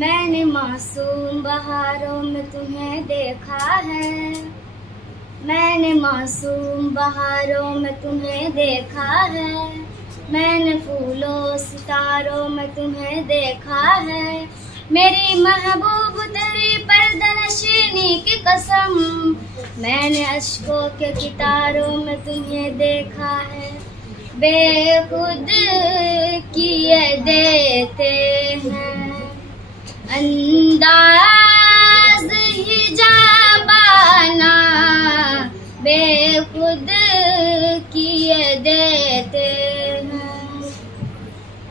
मैंने मासूम बहारों में तुम्हें देखा है, मैंने मासूम बहारों में तुम्हें देखा है, मैंने फूलों सितारों में तुम्हें देखा है। मेरी महबूब तेरी पर्दनशीनी की कसम, मैंने अश्कों के कितारों में तुम्हें देखा है। बेखुद किए देते हैं अंदाज हिजाबाना, बेखुद किए देते हैं,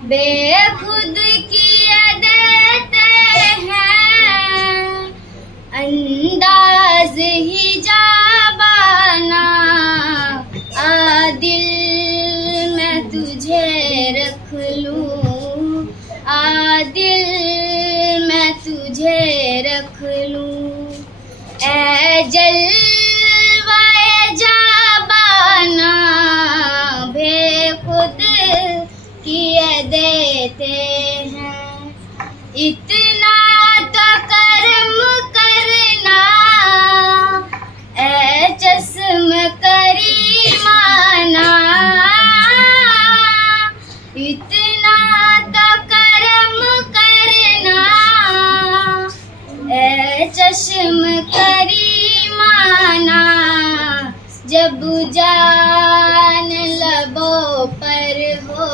बेखुद किए देते हैं अंदाज हिजाबाना। दिल मैं तुझे रख लूं, दिल मैं तुझे रख लूं, ऐ जलवाए जाबाना, बेखुद किए देते हैं। इतना तो करम करना ऐ चश्म करीमाना, इतना तो करम करना ऐ चश्म करीमाना। जब जान लबों पर हो,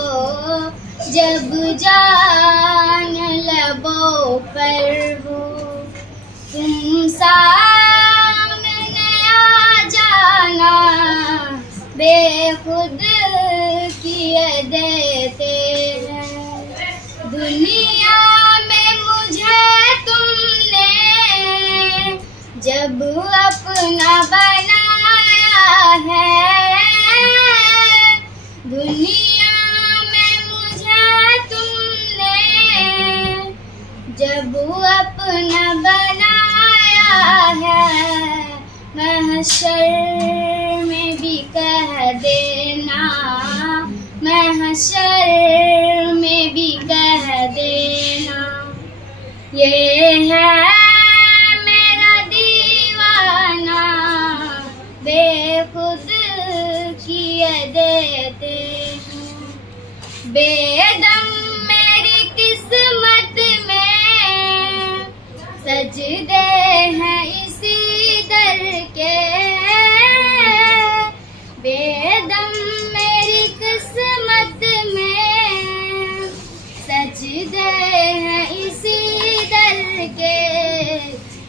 जब जान लबों पर हो, तुम सामने आ जाना, बेखुद किए देते हैं। दुनिया में मुझे तुमने जब अपना बनाया है, दुनिया में मुझे तुमने जब अपना बनाया है। महशर में भी कह देना, महशर में भी कह देना, ये है मेरा दीवाना, बेखुद किए देते हैं। बेदम मेरी किस्मत में सजदे हैं इसी दर के, बेदम मेरी किस्मत में सजदे हैं इसी दर के।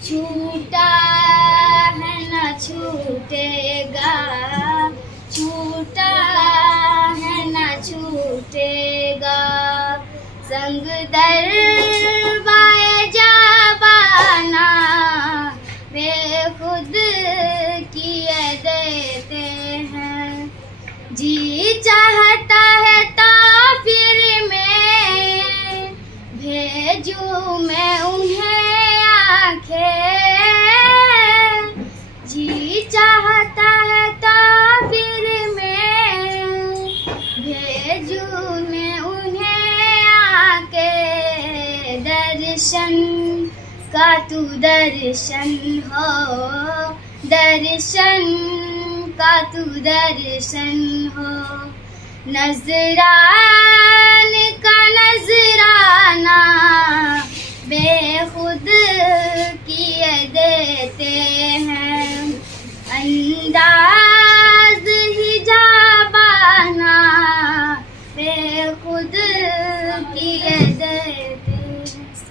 छूटा है न छूटेगा, छूटा है न छूटेगा, संग दरबाए जाबाना, बेखुद किए देते हैं। जी चाहता है तो फिर मैं भेजूं मैं उन्हें आंखें, जी चाहता है तो फिर मैं भेजूं मैं उन्हें आके। दर्शन का तू दर्शन हो, दर्शन का तू दर्शन हो, नजरान का नजराना, बेखुद किए देते हैं अंदाज